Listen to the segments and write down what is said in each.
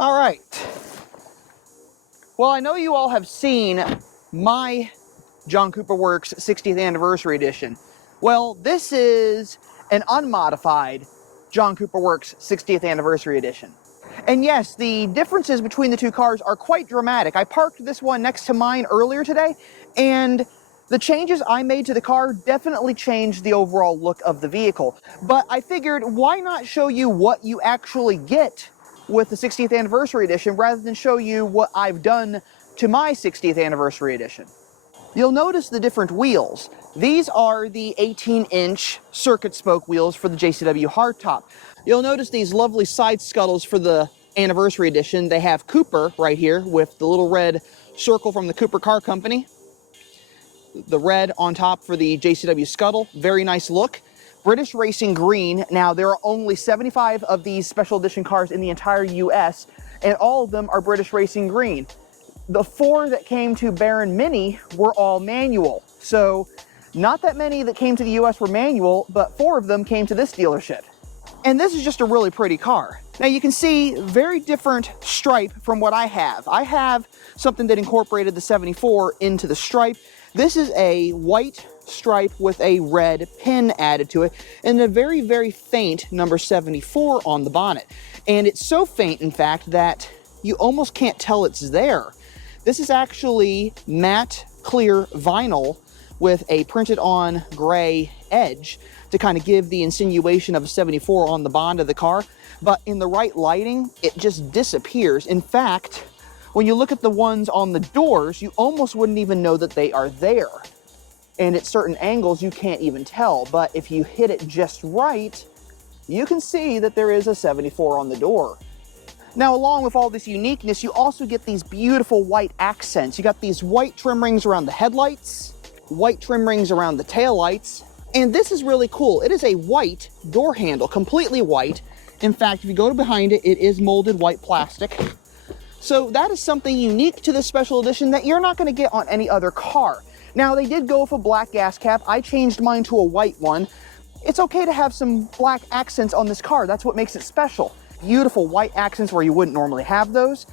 All right. Well, I know you all have seen my John Cooper Works 60th Anniversary Edition. Well, this is an unmodified John Cooper Works 60th Anniversary Edition. And yes, the differences between the two cars are quite dramatic. I parked this one next to mine earlier today, and the changes I made to the car definitely changed the overall look of the vehicle. But I figured, why not show you what you actually get with the 60th Anniversary Edition rather than show you what I've done to my 60th Anniversary Edition. You'll notice the different wheels. These are the 18-inch circuit spoke wheels for the JCW hardtop. You'll notice these lovely side scuttles for the Anniversary Edition. They have Cooper right here with the little red circle from the Cooper Car Company. The red on top for the JCW scuttle. Very nice look. British Racing Green. Now, there are only 75 of these special edition cars in the entire US, and all of them are British Racing Green. The 4 that came to Baron Mini were all manual. So, not that many that came to the US were manual, but 4 of them came to this dealership. And this is just a really pretty car. Now, you can see very different stripe from what I have. I have something that incorporated the 74 into the stripe. This is a white stripe with a red pin added to it, and a very, very faint number 74 on the bonnet. And it's so faint, in fact, that you almost can't tell it's there. This is actually matte clear vinyl with a printed on gray edge to kind of give the insinuation of a 74 on the bonnet of the car. But in the right lighting, it just disappears. In fact, when you look at the ones on the doors, you almost wouldn't even know that they are there. And at certain angles, you can't even tell. But if you hit it just right, you can see that there is a 74 on the door. Now, along with all this uniqueness, you also get these beautiful white accents. You got these white trim rings around the headlights, white trim rings around the taillights, and this is really cool. It is a white door handle, completely white. In fact, if you go behind it, it is molded white plastic. So that is something unique to this special edition that you're not going to get on any other car. Now, they did go with a black gas cap. I changed mine to a white one. It's okay to have some black accents on this car. That's what makes it special. Beautiful white accents where you wouldn't normally have those.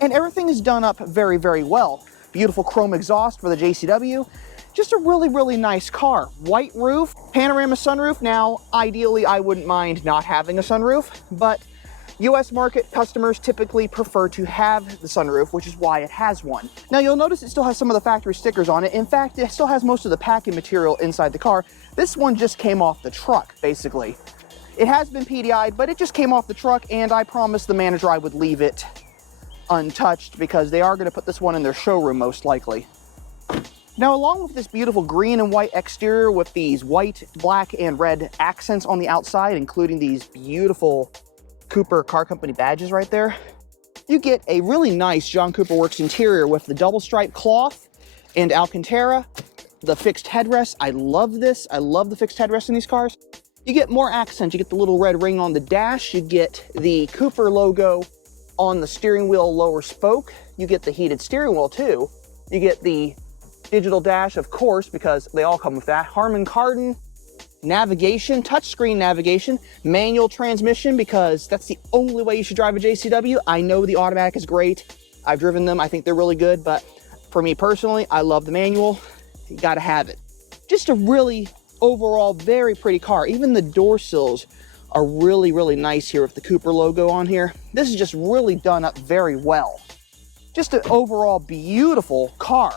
And everything is done up very, very well. Beautiful chrome exhaust for the JCW. Just a really, really nice car. White roof, panorama sunroof. Now, ideally, I wouldn't mind not having a sunroof, but US market customers typically prefer to have the sunroof, which is why it has one. Now, you'll notice it still has some of the factory stickers on it. In fact, it still has most of the packing material inside the car. This one just came off the truck, basically. It has been PDI'd, but it just came off the truck, and I promised the manager I would leave it untouched because they are going to put this one in their showroom most likely. Now, along with this beautiful green and white exterior with these white, black, and red accents on the outside, including these beautiful Cooper Car Company badges right there, you get a really nice John Cooper Works interior with the double stripe cloth and Alcantara, the fixed headrest. I love this. I love the fixed headrest in these cars. You get more accents. You get the little red ring on the dash. You get the Cooper logo on the steering wheel lower spoke. You get the heated steering wheel too. You get the digital dash, of course, because they all come with that. Harman Kardon, navigation, touchscreen navigation, manual transmission, because that's the only way you should drive a JCW. I know the automatic is great. I've driven them. I think they're really good, but for me personally, I love the manual. You gotta have it. Just a really overall very pretty car. Even the door sills are really, really nice here with the Cooper logo on here. This is just really done up very well. Just an overall beautiful car.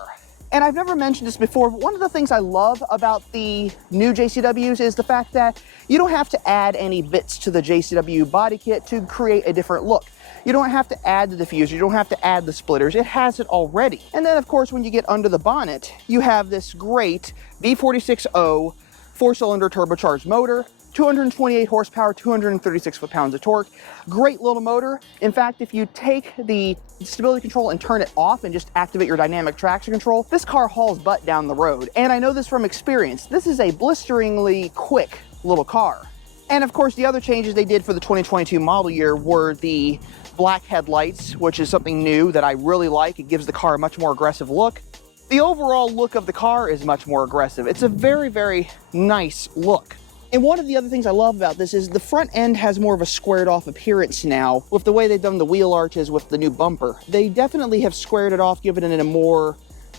And I've never mentioned this before, but one of the things I love about the new JCWs is the fact that you don't have to add any bits to the JCW body kit to create a different look. You don't have to add the diffuser, you don't have to add the splitters, it has it already. And then of course, when you get under the bonnet, you have this great V46O 4-cylinder turbocharged motor, 228 horsepower, 236 foot-pounds of torque. Great little motor. In fact, if you take the stability control and turn it off and just activate your dynamic traction control, this car hauls butt down the road. And I know this from experience. This is a blisteringly quick little car. And of course, the other changes they did for the 2022 model year were the black headlights, which is something new that I really like. It gives the car a much more aggressive look. The overall look of the car is much more aggressive. It's a very, very nice look. And one of the other things I love about this is the front end has more of a squared off appearance now with the way they've done the wheel arches with the new bumper. They definitely have squared it off, given it a more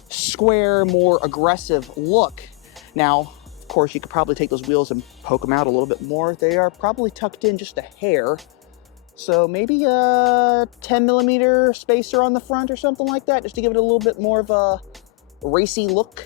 square, more aggressive look. Now, of course, you could probably take those wheels and poke them out a little bit more. They are probably tucked in just a hair. So maybe a 10mm spacer on the front or something like that, just to give it a little bit more of a racy look.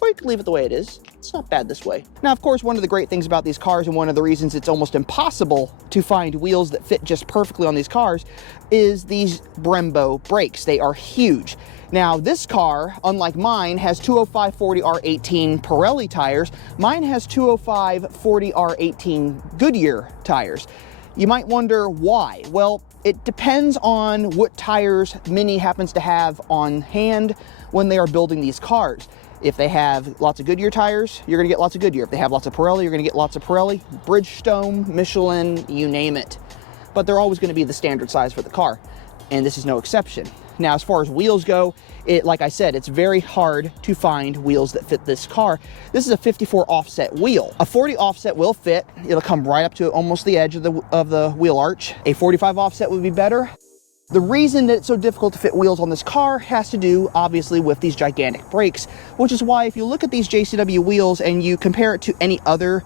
Or you can leave it the way it is. It's not bad this way. Now, of course, one of the great things about these cars, and one of the reasons it's almost impossible to find wheels that fit just perfectly on these cars, is these Brembo brakes. They are huge. Now, this car, unlike mine, has 205/40R18 Pirelli tires. Mine has 205/40R18 Goodyear tires. You might wonder why. Well, it depends on what tires Mini happens to have on hand when they are building these cars. If they have lots of Goodyear tires, you're gonna get lots of Goodyear. If they have lots of Pirelli, you're gonna get lots of Pirelli. Bridgestone, Michelin, you name it. But they're always gonna be the standard size for the car, and this is no exception. Now, as far as wheels go, like I said, it's very hard to find wheels that fit this car. This is a 54 offset wheel. A 40 offset will fit. It'll come right up to almost the edge of the wheel arch. A 45 offset would be better. The reason that it's so difficult to fit wheels on this car has to do, obviously, with these gigantic brakes, which is why if you look at these JCW wheels and you compare it to any other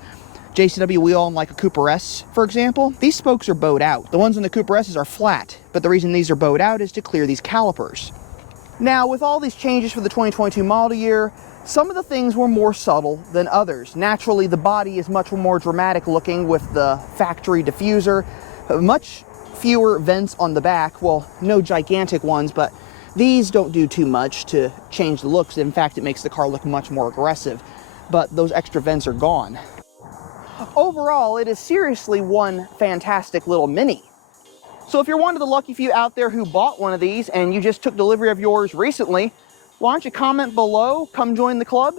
JCW wheel on like a Cooper S, for example, these spokes are bowed out. The ones on the Cooper S's are flat, but the reason these are bowed out is to clear these calipers. Now, with all these changes for the 2022 model year, some of the things were more subtle than others. Naturally, the body is much more dramatic looking with the factory diffuser, much fewer vents on the back. Well, no gigantic ones, but these don't do too much to change the looks. In fact, it makes the car look much more aggressive, but those extra vents are gone. Overall, it is seriously one fantastic little Mini. So if you're one of the lucky few out there who bought one of these and you just took delivery of yours recently, why don't you comment below, come join the club,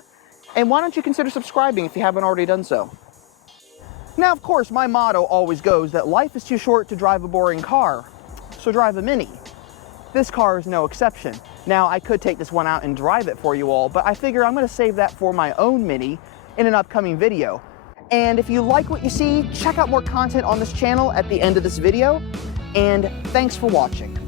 and why don't you consider subscribing if you haven't already done so. Now, of course, my motto always goes that life is too short to drive a boring car, so drive a Mini. This car is no exception. Now, I could take this one out and drive it for you all, but I figure I'm going to save that for my own Mini in an upcoming video. And if you like what you see, check out more content on this channel at the end of this video, and thanks for watching.